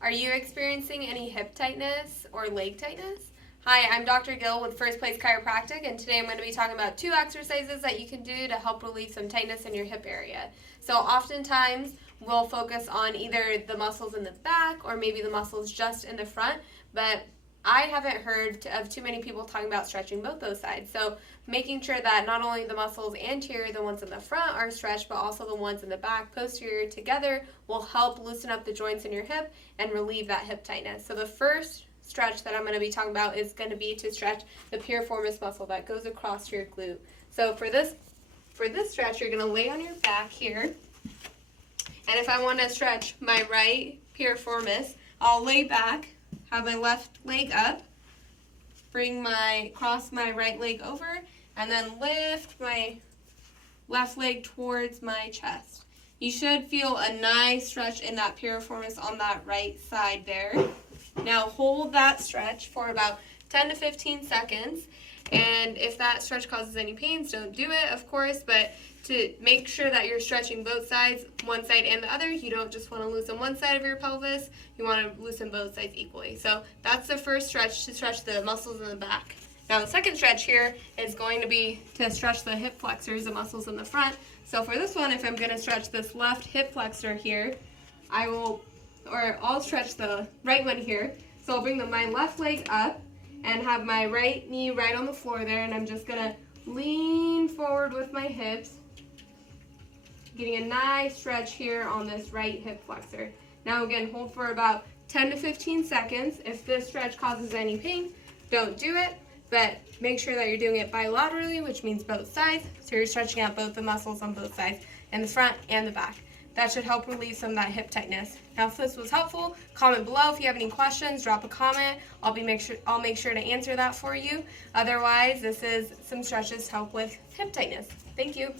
Are you experiencing any hip tightness or leg tightness? Hi, I'm Dr. Gill with First Place Chiropractic, and today I'm going to be talking about 2 exercises that you can do to help relieve some tightness in your hip area. So oftentimes we'll focus on either the muscles in the back or maybe the muscles just in the front, but I haven't heard of too many people talking about stretching both those sides. So making sure that not only the muscles anterior, the ones in the front, are stretched, but also the ones in the back, posterior, together will help loosen up the joints in your hip and relieve that hip tightness. So the first stretch that I'm going to be talking about is going to be to stretch the piriformis muscle that goes across your glute. So for this stretch, you're going to lay on your back here. And if I want to stretch my right piriformis, I'll lay back, have my left leg up, cross my right leg over, and then lift my left leg towards my chest. You should feel a nice stretch in that piriformis on that right side there. Now hold that stretch for about 10 to 15 seconds, and if that stretch causes any pains, don't do it, of course, but to make sure that you're stretching both sides, one side and the other, you don't just want to loosen one side of your pelvis, you want to loosen both sides equally. So that's the first stretch, to stretch the muscles in the back. Now the second stretch here is going to be to stretch the hip flexors, the muscles in the front. So for this one, if I'm going to stretch this left hip flexor here, I'll stretch the right one here. So I'll bring my left leg up and have my right knee right on the floor there, and I'm just going to lean forward with my hips, getting a nice stretch here on this right hip flexor. Now again, hold for about 10 to 15 seconds. If this stretch causes any pain, don't do it, but make sure that you're doing it bilaterally, which means both sides, so you're stretching out both the muscles on both sides, in the front and the back. That should help relieve some of that hip tightness. Now, if this was helpful, comment below. If you have any questions, drop a comment. I'll make sure to answer that for you. Otherwise, this is some stretches to help with hip tightness. Thank you.